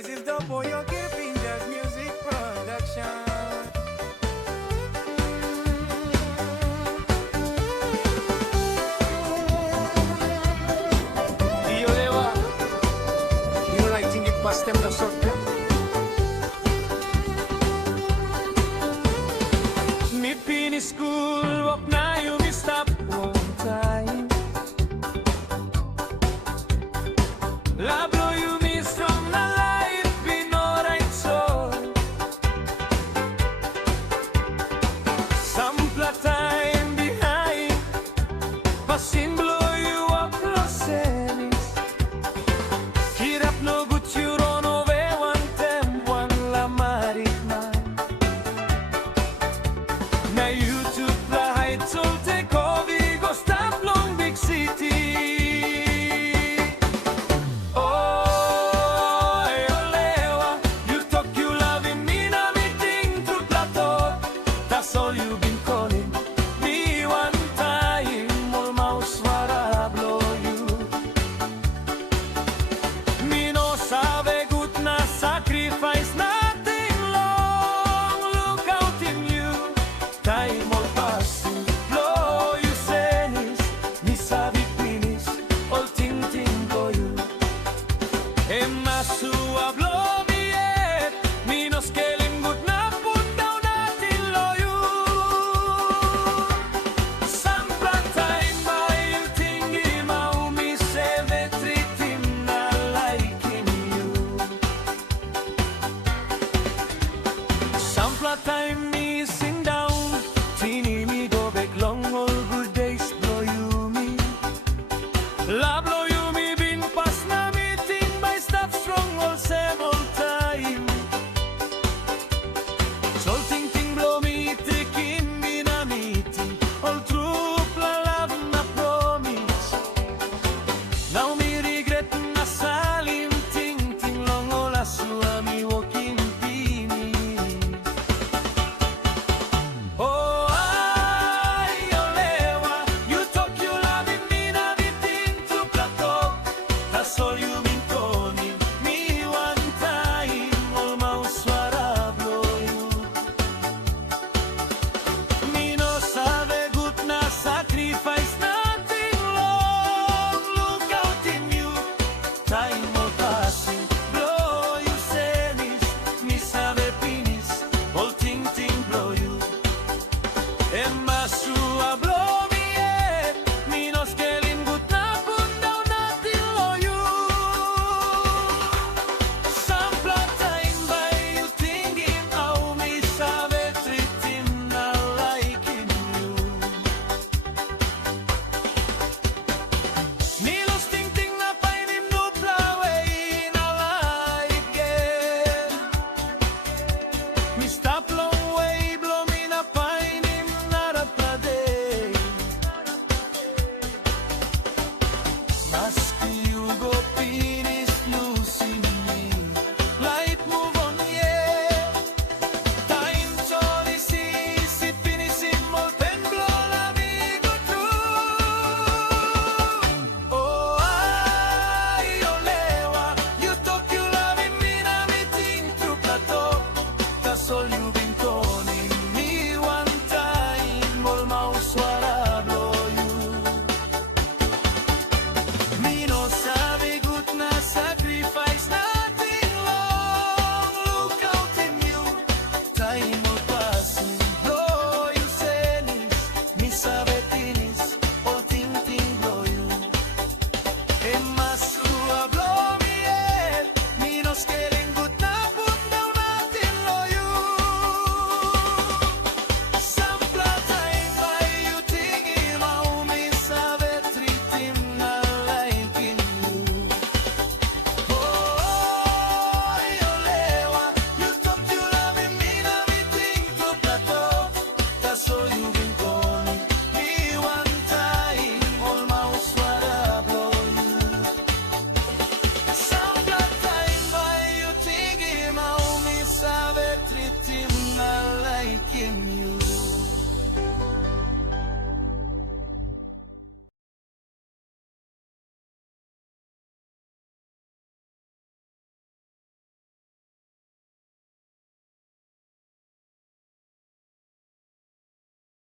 This is the Boyo Kirpin Jazz Music Production. Io Lewa, you know, like think it past them the sort of. Me finish school, walk now you me stop one time. La blow you miss from the life be no right so. Sample time behind, passing blow you up los Hirap no good you run over one time la marikna. Na YouTube la height so take over go stop long big city. That's all you've been calling me one time. Almost what I blow you. Me no sabe good na sacrifice nothing long. Look out in you. Time all passing. Blow you senis. Me sabe finish. All ting go you. Em na sua blow me yet. Me no scaling good na. Time